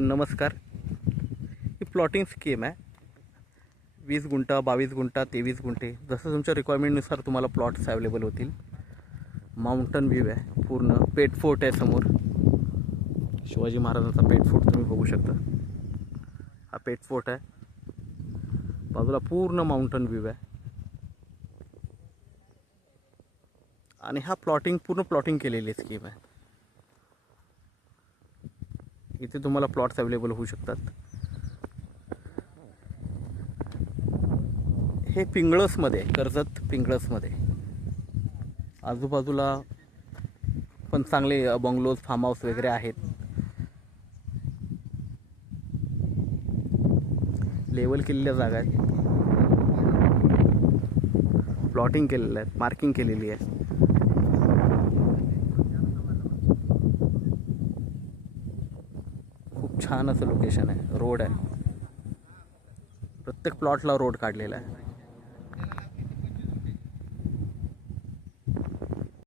नमस्कार. ही plotting scheme आहे. 20 गुंठा, 22 गुंठा, 23 गुंठे, जसं तुमच्या रिक्वायरमेंटनुसार तुम्हाला प्लॉट्स अवेलेबल होतील. माउंटन व्ह्यू आहे, पूर्ण पेट फोर्ट आहे समोर. शिवाजी महाराजांचा पेट फोर्ट तुम्ही बघू शकता. हा पेट फोर्ट आहे, बाजूला पूर्ण माउंटन व्ह्यू आहे. आणि हा पूर्ण प्लॉटिंग केलेली स्कीम आहे. इथे तुम्हाला प्लॉट्स अवेलेबल होऊ शकतात. हे पिंगळसमध्ये, कर्जत पिंगळसमध्ये. आजूबाजूला पण चांगले बंगलोज, फार्म हाऊस वगैरे आहेत. लेवल केलेल्या जागा आहेत, प्लॉटिंग केलेलं आहे, मार्किंग केलेली आहे. खूप छान असं लोकेशन आहे. रोड आहे, प्रत्येक प्लॉटला रोड काढलेला आहे.